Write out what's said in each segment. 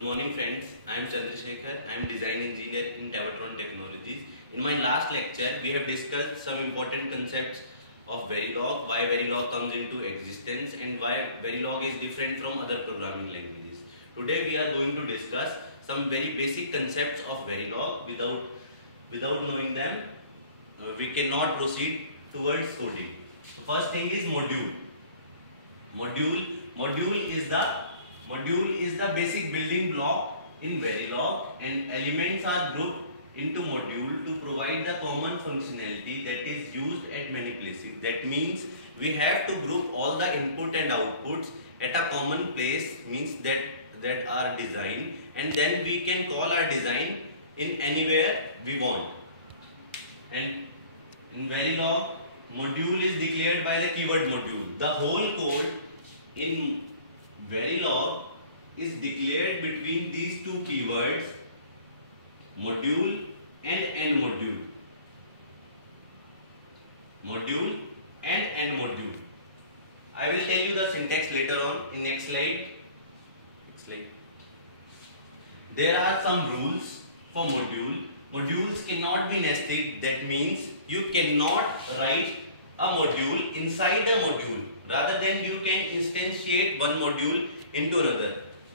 Good morning friends, I am Chandrasekhar. I am design engineer in Tevatron technologies. In my last lecture, we have discussed some important concepts of Verilog, why Verilog comes into existence and why Verilog is different from other programming languages. Today we are going to discuss some very basic concepts of Verilog. Without knowing them, we cannot proceed towards coding. So first thing is module. Module is the basic building block in Verilog, and elements are grouped into module to provide the common functionality that is used at many places. That means we have to group all the input and outputs at a common place, means that are design, and then we can call our design in anywhere we want. And in Verilog, module is declared by the keyword module. The whole code in Verilog is declared between these two keywords, module and end module. Module and end module. I will tell you the syntax later on in next slide. There are some rules for module. Modules cannot be nested. That means you cannot write a module inside a module. Rather than you can instantiate one module into another.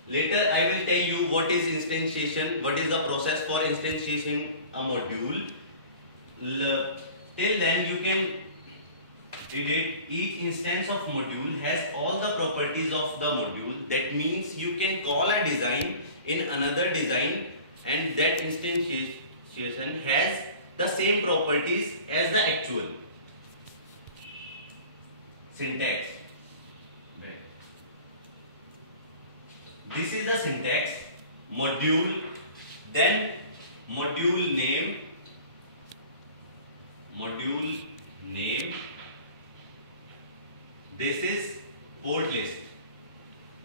Later I will tell you what is instantiation, what is the process for instantiating a module. Till then you can relate each instance of module has all the properties of the module. That means you can call a design in another design and that instantiation has the same properties as the actual. Syntax. This is the syntax. Module, then module name, this is port list.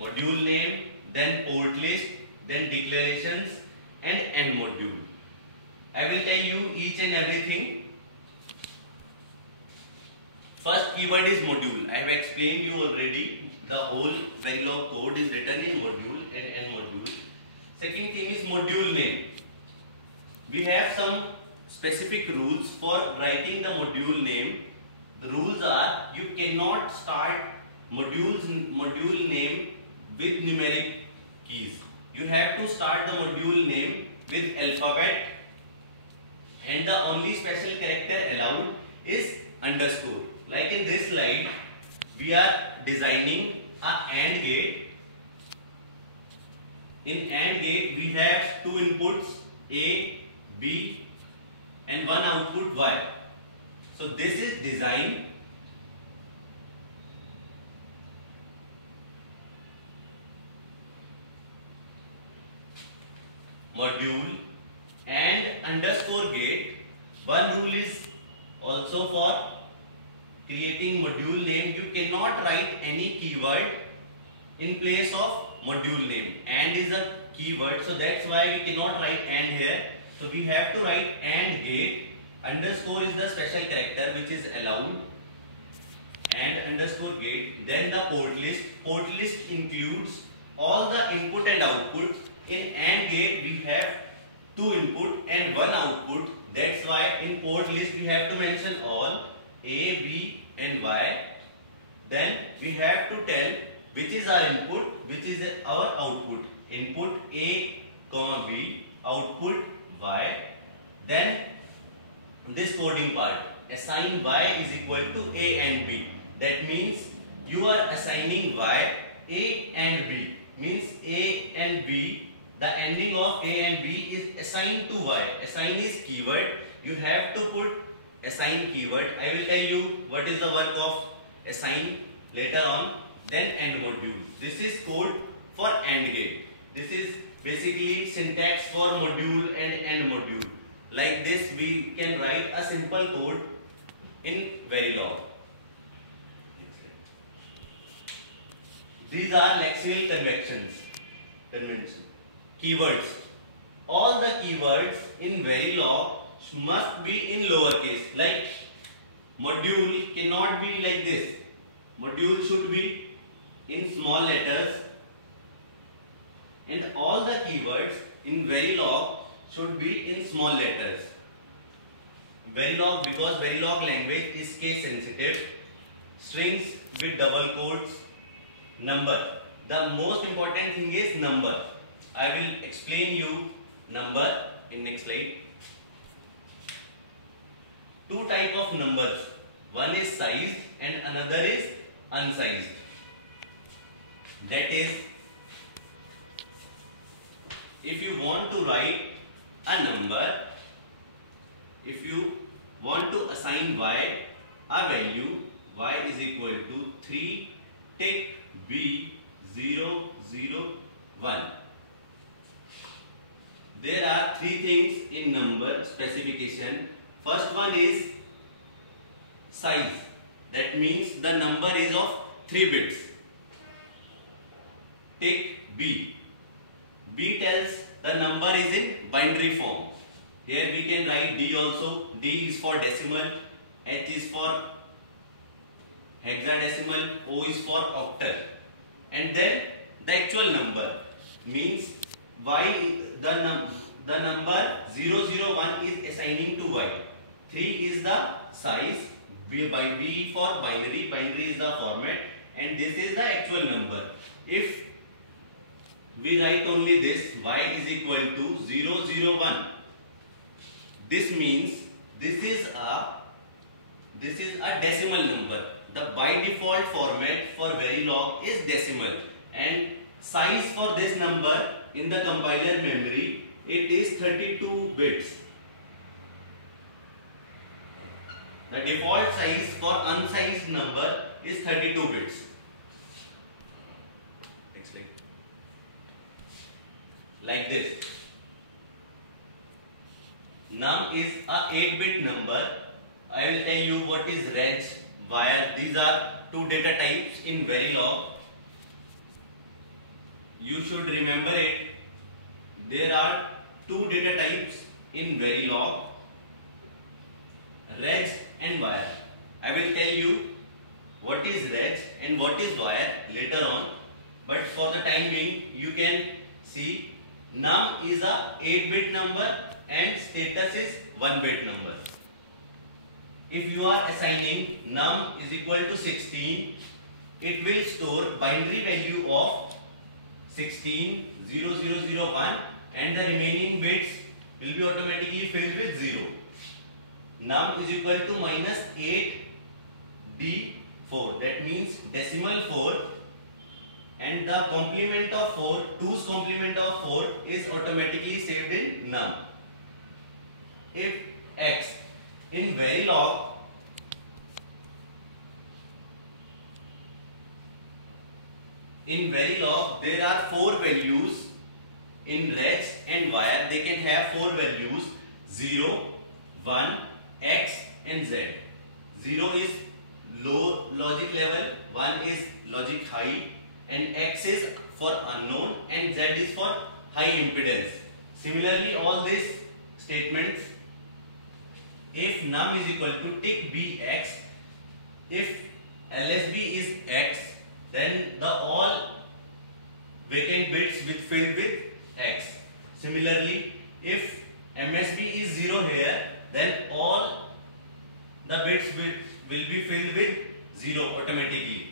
Module name, then port list, then declarations and end module. I will tell you each and everything. First keyword is module. I have explained you already. The whole Verilog code is written in module and end module. Second thing is module name. We have some specific rules for writing the module name. The rules are you cannot start module name with numeric keys. You have to start the module name with alphabet, and the only special character allowed is underscore. Like in this slide, we are designing a AND gate. In AND gate, we have two inputs A, B, and one output Y. So this is design. Module and underscore gate. One rule is also for creating module name. You cannot write any keyword in place of module name. AND is a keyword, so that's why we cannot write AND here. So we have to write AND gate. Underscore is the special character which is allowed. And underscore gate. Then the port list. Port list includes all the input and output. In AND gate we have two input and one output. That's why in port list we have to mention all A, B and Y. Then we have to tell which is our input, which is our output. Input A, B, output Y. Then this coding part, assign Y is equal to A and B. That means you are assigning Y, A and B. Means A and B, the ending of A and B is assigned to Y. Assign is keyword. You have to put assign keyword. I will tell you what is the work of assign later on. Then end module. This is code for AND gate. This is basically syntax for module and end module. Like this we can write a simple code in Verilog. These are lexical conventions. Keywords. All the keywords in Verilog must be in lowercase. Like module cannot be like this. Module should be in small letters. and all the keywords in Verilog should be in small letters. Verilog, because Verilog language is case sensitive, strings with double quotes, number. The most important thing is number. I will explain you number in next slide. Two type of numbers. One is sized and another is unsized. That is, if you want to write a number, if you want to assign y a value, y is equal to 3 tick b 0 0 1. There are three things in number specification. First one is size. That means the number is of 3 bits. Take B. B tells the number is in binary form. Here we can write D also. D is for decimal, H is for hexadecimal, O is for octal. And then the actual number means Y, the number 001 is assigning to Y. 3 is the size, B for binary, binary is the format, and this is the actual number. If we write only this, Y is equal to 001. This means this is a decimal number. The by default format for Verilog is decimal, and size for this number in the compiler memory, it is 32 bits. The default size for unsized number is 32 bits. Explain. Like this. Num is a 8-bit number. I will tell you what is reg, wire. These are two data types in Verilog. You should remember it. There are two data types in Verilog, reg and wire. I will tell you what is reg and what is wire later on, but for the time being you can see num is a 8-bit number and status is 1-bit number. If you are assigning num is equal to 16, it will store binary value of 16 0001 and the remaining bits will be automatically filled with 0. Num is equal to minus 8d4, that means decimal 4, and the complement of 4, 2's complement of 4 is automatically saved in num. If x in Verilog, there are 4 values. In reg and wire they can have 4 values: 0, 1, x and z. 0 is low logic level, 1 is logic high, and x is for unknown and z is for high impedance. Similarly, all these statements, if num is equal to tick bx, if LSB is x, then the all vacant bits will filled with x. Similarly, if MSB is 0 here, then all the bits will be filled with 0 automatically.